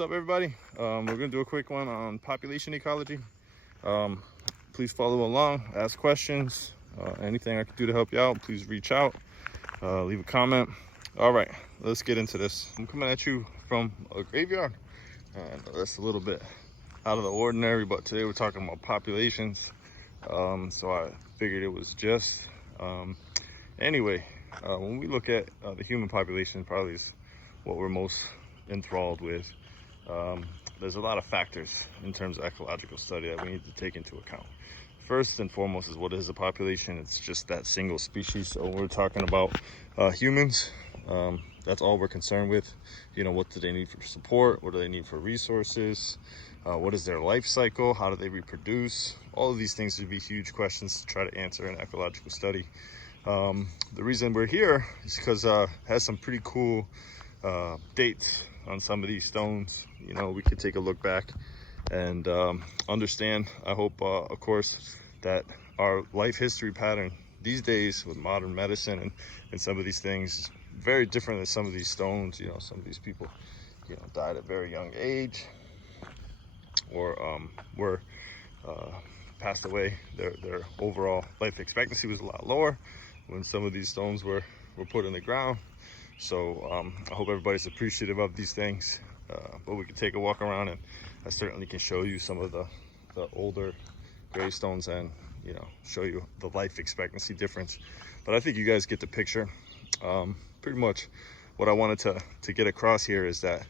What's up, everybody? We're gonna do a quick one on population ecology. Please follow along, ask questions, anything I can do to help you out, please reach out, leave a comment. All right, let's get into this. I'm coming at you from a graveyard, and that's a little bit out of the ordinary, but today we're talking about populations. So I figured it was just anyway, when we look at the human population, probably is what we're most enthralled with. There's a lot of factors in terms of ecological study that we need to take into account. First and foremost is, what is a population? It's just that single species. So we're talking about humans. That's all we're concerned with. You know, what do they need for support? What do they need for resources? What is their life cycle? How do they reproduce? All of these things would be huge questions to try to answer in ecological study. The reason we're here is because it has some pretty cool dates on some of these stones. You know, we could take a look back and understand, I hope, of course, that our life history pattern these days with modern medicine and some of these things is very different than some of these stones. You know, some of these people, you know, died at a very young age, or were passed away. Their overall life expectancy was a lot lower when some of these stones were put in the ground. So I hope everybody's appreciative of these things, but we can take a walk around, and I certainly can show you some of the older gravestones and, you know, show you the life expectancy difference. But I think you guys get the picture. Pretty much what I wanted to get across here is that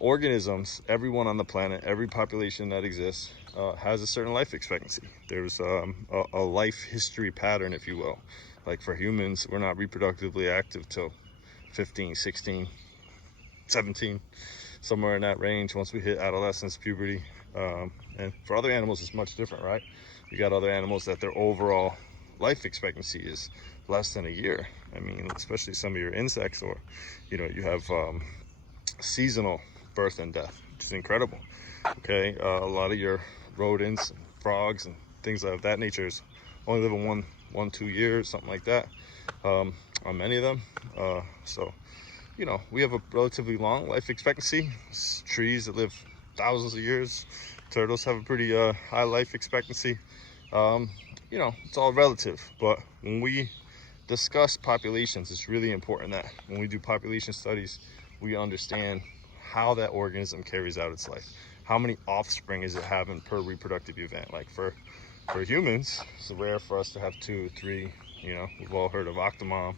organisms, everyone on the planet, every population that exists has a certain life expectancy. There's a life history pattern, if you will. Like for humans, we're not reproductively active till 15, 16, 17, somewhere in that range once we hit adolescence, puberty. And for other animals, it's much different, right? You got other animals that their overall life expectancy is less than a year. I mean, especially some of your insects, or, you know, you have seasonal birth and death, which is incredible. Okay, a lot of your rodents and frogs and things of that nature is only living 1-2 years, something like that, on many of them. So, you know, we have a relatively long life expectancy. Trees that live thousands of years. Turtles have a pretty high life expectancy. You know, it's all relative, but when we discuss populations, it's really important that when we do population studies, we understand how that organism carries out its life. How many offspring is it having per reproductive event? Like for humans, it's rare for us to have 2 or 3. You know, we've all heard of octomom,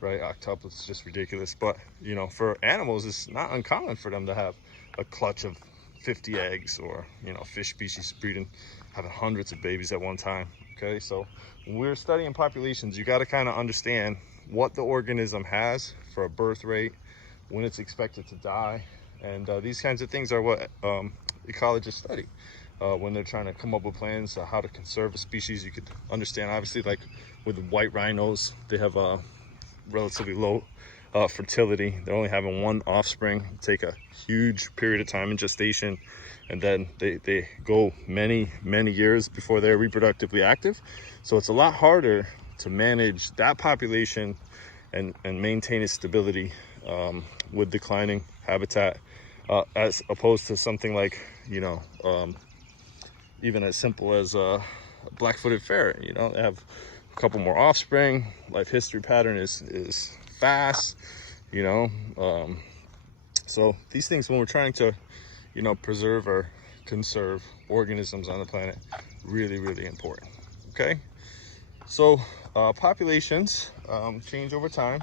right? Octuplets is just ridiculous. But, you know, for animals, it's not uncommon for them to have a clutch of 50 eggs, or, you know, fish species breeding, having hundreds of babies at one time. Okay, so when we're studying populations, you got to kind of understand what the organism has for a birth rate, when it's expected to die, and these kinds of things are what ecologists study when they're trying to come up with plans how to conserve a species. You could understand, obviously, like with white rhinos, they have a relatively low fertility. They're only having 1 offspring, take a huge period of time in gestation, and then they go many years before they're reproductively active. So it's a lot harder to manage that population and maintain its stability with declining habitat, as opposed to something like, you know, even as simple as a black-footed ferret. You know, they have a couple more offspring. Life history pattern is fast, you know. So these things, when we're trying to, you know, preserve or conserve organisms on the planet, really important. Okay, so populations change over time.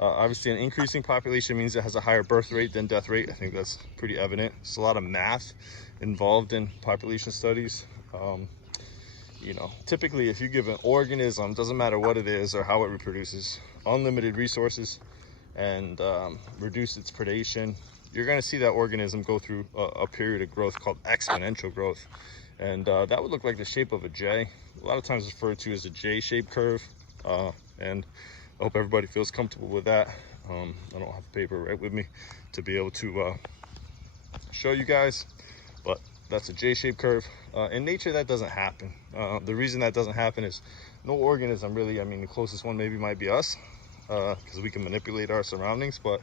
Obviously, an increasing population means it has a higher birth rate than death rate. I think that's pretty evident. There's a lot of math involved in population studies. You know, typically, if you give an organism, doesn't matter what it is or how it reproduces, unlimited resources and reduce its predation, you're going to see that organism go through a period of growth called exponential growth. And that would look like the shape of a J. A lot of times referred to as a J-shaped curve. And I hope everybody feels comfortable with that. I don't have paper right with me to be able to show you guys, but that's a J-shaped curve. In nature, that doesn't happen. The reason that doesn't happen is no organism really, I mean, the closest one maybe might be us, because we can manipulate our surroundings, but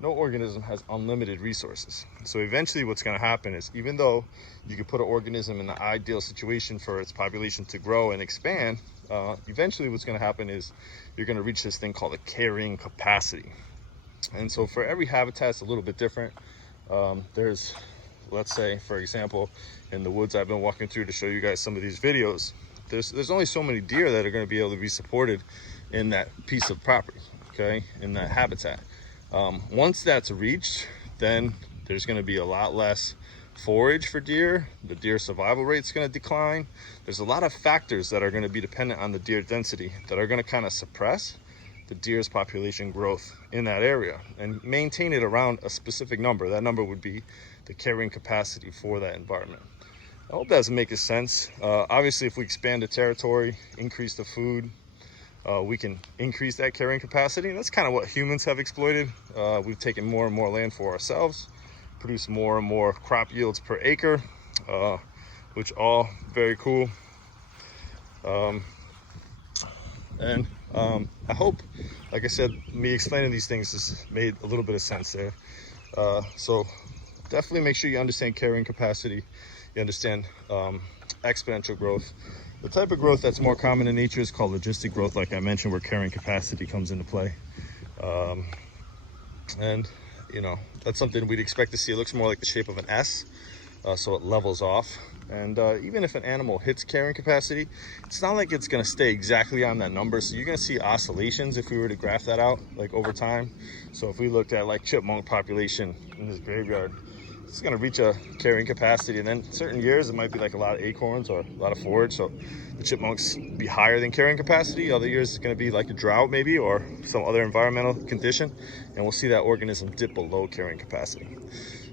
no organism has unlimited resources. So eventually what's going to happen is, even though you could put an organism in the ideal situation for its population to grow and expand, eventually what's going to happen is you're going to reach this thing called a carrying capacity. And so for every habitat, it's a little bit different. There's, let's say, for example, in the woods I've been walking through to show you guys some of these videos, there's only so many deer that are going to be able to be supported in that piece of property, okay, in that habitat. Once that's reached, then there's going to be a lot less forage for deer. The deer survival rate is going to decline. There's a lot of factors that are going to be dependent on the deer density that are going to kind of suppress the deer's population growth in that area and maintain it around a specific number. That number would be the carrying capacity for that environment. I hope that doesn't make sense. Obviously, if we expand the territory, increase the food, we can increase that carrying capacity. And that's kind of what humans have exploited. We've taken more and more land for ourselves, produce more and more crop yields per acre, which all very cool. I hope, like I said, me explaining these things has made a little bit of sense there. So definitely make sure you understand carrying capacity, you understand exponential growth. The type of growth that's more common in nature is called logistic growth, like I mentioned, where carrying capacity comes into play. And you know, that's something we'd expect to see. It looks more like the shape of an S, so it levels off. And even if an animal hits carrying capacity, it's not like it's going to stay exactly on that number. So you're going to see oscillations if we were to graph that out, like over time. So if we looked at like chipmunk population in this graveyard, it's going to reach a carrying capacity, and then certain years it might be like a lot of acorns or a lot of forage, so the chipmunks be higher than carrying capacity. Other years it's going to be like a drought maybe, or some other environmental condition, and we'll see that organism dip below carrying capacity.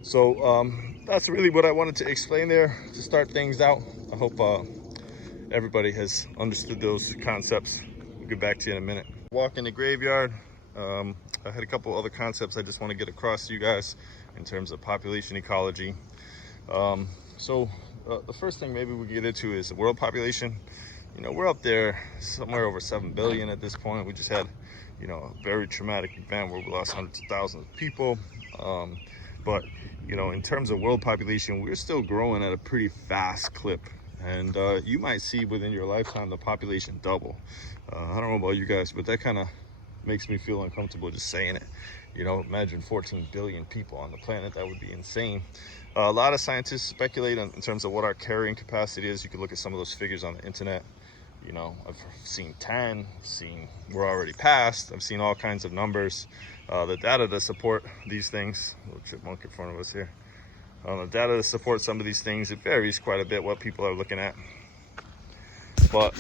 So that's really what I wanted to explain there to start things out. I hope everybody has understood those concepts. We'll get back to you in a minute. Walk in the graveyard. I had a couple other concepts I just want to get across to you guys in terms of population ecology. The first thing maybe we get into is the world population. You know, we're up there somewhere over 7 billion at this point. We just had, you know, a very traumatic event where we lost hundreds of thousands of people. But, you know, in terms of world population, we're still growing at a pretty fast clip. And you might see within your lifetime the population double. I don't know about you guys, but that kind of makes me feel uncomfortable just saying it. You know, imagine 14 billion people on the planet. That would be insane. A lot of scientists speculate in terms of what our carrying capacity is. You can look at some of those figures on the internet. You know, I've seen 10, we're already past. I've seen all kinds of numbers. The data to support these things, little chipmunk in front of us here. The data to support some of these things, it varies quite a bit what people are looking at. But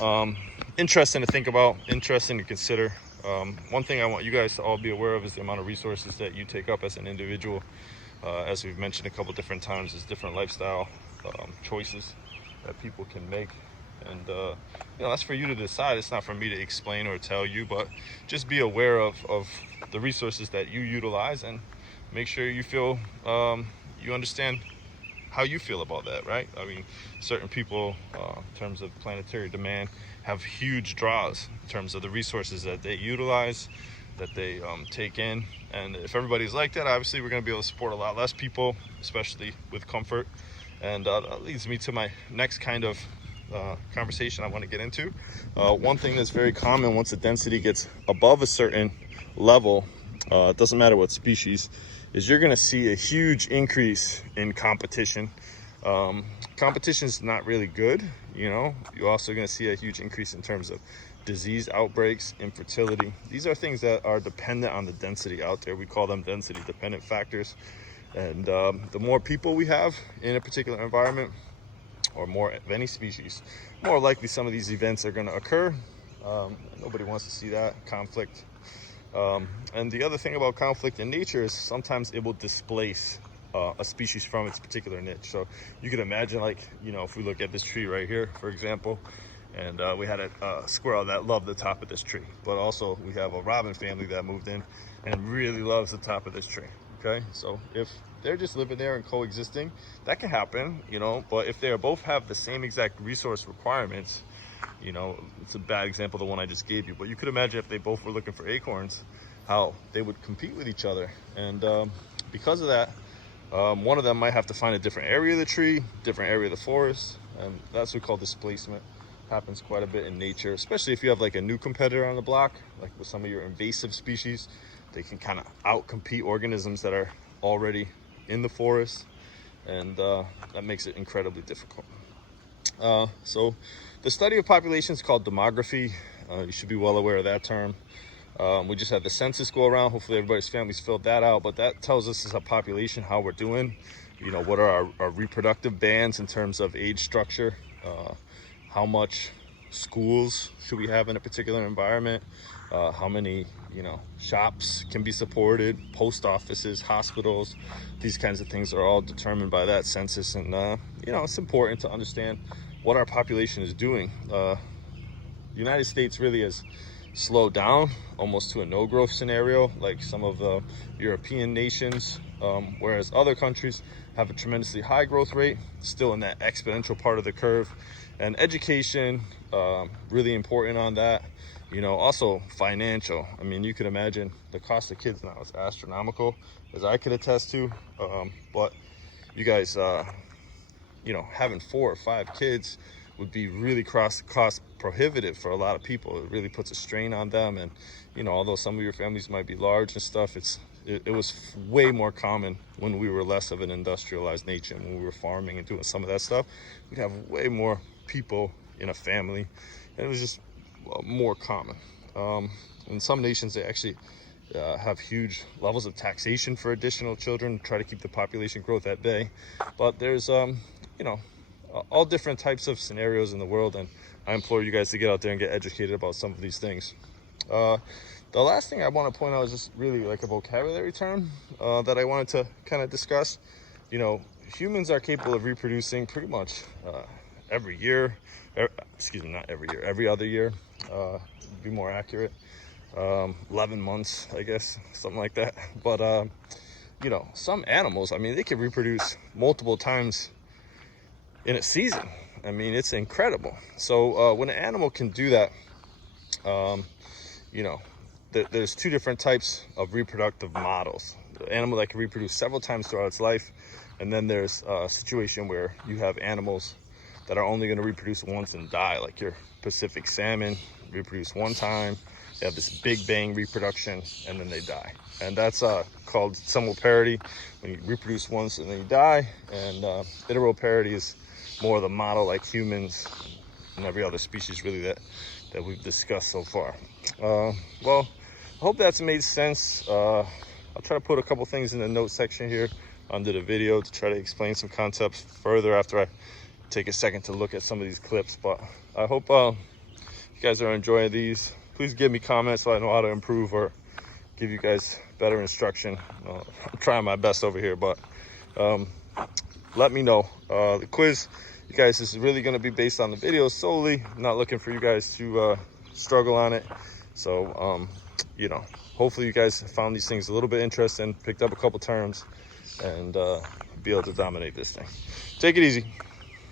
interesting to think about, interesting to consider. One thing I want you guys to all be aware of is the amount of resources that you take up as an individual. As we've mentioned a couple different times, there's different lifestyle choices that people can make. And you know, that's for you to decide. It's not for me to explain or tell you, but just be aware of the resources that you utilize, and make sure you feel you understand how you feel about that, right? I mean, certain people, in terms of planetary demand, have huge draws in terms of the resources that they utilize, that they take in. And if everybody's like that, obviously we're going to be able to support a lot less people, especially with comfort. And that leads me to my next kind of conversation I want to get into. One thing that's very common once the density gets above a certain level, it doesn't matter what species, is you're going to see a huge increase in competition. Competition is not really good, you know. You're also going to see a huge increase in terms of disease outbreaks, infertility. These are things that are dependent on the density out there. We call them density dependent factors. And the more people we have in a particular environment, or more of any species, more likely some of these events are going to occur. Nobody wants to see that conflict. And the other thing about conflict in nature is sometimes it will displace a species from its particular niche. So you can imagine, like, you know, if we look at this tree right here, for example, and we had a squirrel that loved the top of this tree, but also we have a robin family that moved in and really loves the top of this tree. Okay, so if they're just living there and coexisting, that can happen, you know. But if they both have the same exact resource requirements, you know, it's a bad example, the one I just gave you, but you could imagine if they both were looking for acorns, how they would compete with each other. And because of that, one of them might have to find a different area of the tree, different area of the forest, and that's what we call displacement. Happens quite a bit in nature, especially if you have like a new competitor on the block, like with some of your invasive species. They can kind of out-compete organisms that are already in the forest, and that makes it incredibly difficult. So the study of populations is called demography. You should be well aware of that term. We just had the census go around. Hopefully everybody's families filled that out, but that tells us as a population how we're doing. You know, what are our reproductive bands in terms of age structure, how much schools should we have in a particular environment, how many, you know, shops can be supported, post offices, hospitals. These kinds of things are all determined by that census. And you know, it's important to understand what our population is doing. The United States really has slowed down almost to a no growth scenario like some of the European nations, whereas other countries have a tremendously high growth rate, still in that exponential part of the curve. And education, really important on that. You know, also financial. I mean, you could imagine the cost of kids now is astronomical, as I could attest to. But you guys, you know, having 4 or 5 kids would be really cost prohibitive for a lot of people. It really puts a strain on them. And, you know, although some of your families might be large and stuff, it was way more common when we were less of an industrialized nation. When we were farming and doing some of that stuff, we'd have way more people in a family, and it was just more common. In some nations, they actually have huge levels of taxation for additional children, try to keep the population growth at bay. But there's you know, all different types of scenarios in the world, and I implore you guys to get out there and get educated about some of these things. The last thing I want to point out is just really like a vocabulary term that I wanted to kind of discuss. You know, humans are capable of reproducing pretty much every year. Excuse me, not every year, every other year, to be more accurate. 11 months, I guess, something like that. But, you know, some animals, I mean, they can reproduce multiple times in a season. I mean, it's incredible. So when an animal can do that, you know, there's 2 different types of reproductive models. The animal that can reproduce several times throughout its life, and then there's a situation where you have animals that are only going to reproduce once and die, like your Pacific salmon reproduce one time, they have this big bang reproduction, and then they die. And that's called seminal parity, when you reproduce once and then you die. And iteroparity is more of the model, like humans and every other species really that we've discussed so far. Well, I hope that's made sense. I'll try to put a couple things in the notes section here under the video to try to explain some concepts further after I take a second to look at some of these clips. But I hope you guys are enjoying these. Please give me comments so I know how to improve or give you guys better instruction. I'm trying my best over here, but let me know. The quiz, you guys, this is really going to be based on the video solely. I'm not looking for you guys to struggle on it. So, you know, hopefully you guys found these things a little bit interesting, picked up a couple terms, and be able to dominate this thing. Take it easy.